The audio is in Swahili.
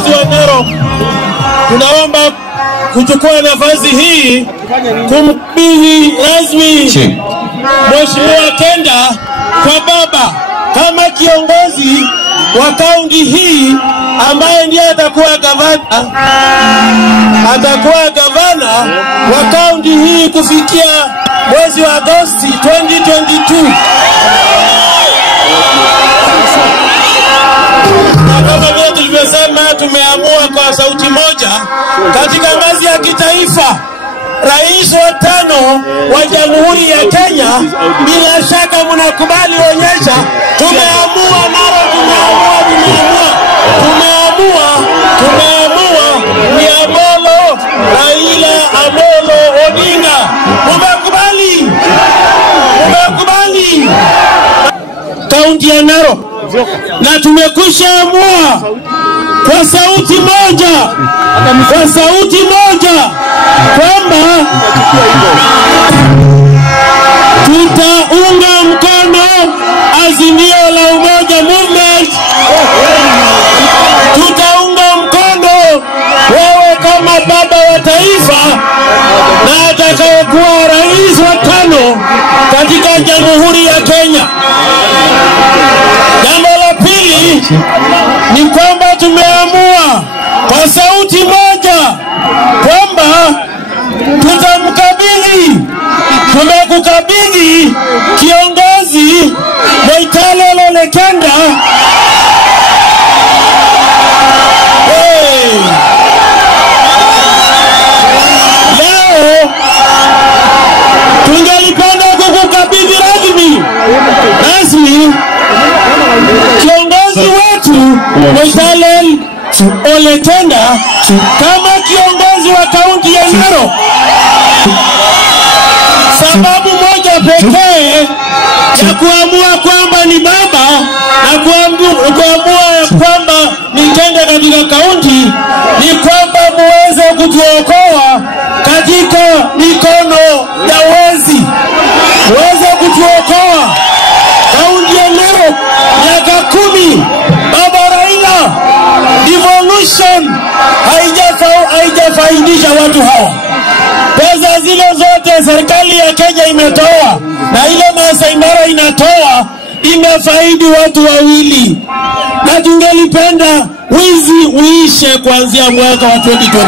wakazi wa Narok, tunaomba kuchukua nafasi hii kumkabidhi rasmi Mheshimiwa Kenda kwa baba kama kiongozi wa kaunti hii ambaye ndiye atakuwa gavana wa kaunti hii kufikia mwezi wa Agosti 2022. Na kama vile tulivyosema, tumeamua kwa sauti moja katika ngazi ya kitaifa, rais wa 5 wa Jamhuri ya Kenya, bila shaka mnakubali onyesha, tumeamua Narok, tumeamua ni Amolo Raila Amolo Odinga. Umekubali kaunti ya Narok, na tumekwisha amua kwa sauti moja kwamba tutaunga mkono Azimio la Umoja Movement. Tutaunga mkono wewe kama baba wa taifa na atakayekuwa rais wa 5 katika Jamhuri ya Kenya. Jambo la pili ni kwamba tumeamua kwa sauti moja kwamba tumekukabidhi kiongozi Waitale Ole Kenda. Leo tungelipenda kukukabidhi rasmi kiongozi wetu Waitale Ole Kenda kama kiongozi wa kaunti ya Narok. Sababu moja pekee ya kuamua kwamba ni baba na kuamua kwamba ni Kenda katika kaunti ni kwamba muweze kutuokoa katika mikono ya wezi. Muweze kutuokoa kaunti ya Narok miaka 10. Baba Raila, devolution haijafaidisha watu hawa. Pesa zile zote serikali ya Kenya imetoa na ile Masai Mara inatoa imefaidi watu wawili, na tungelipenda wizi uishe kuanzia mwaka wa 2022.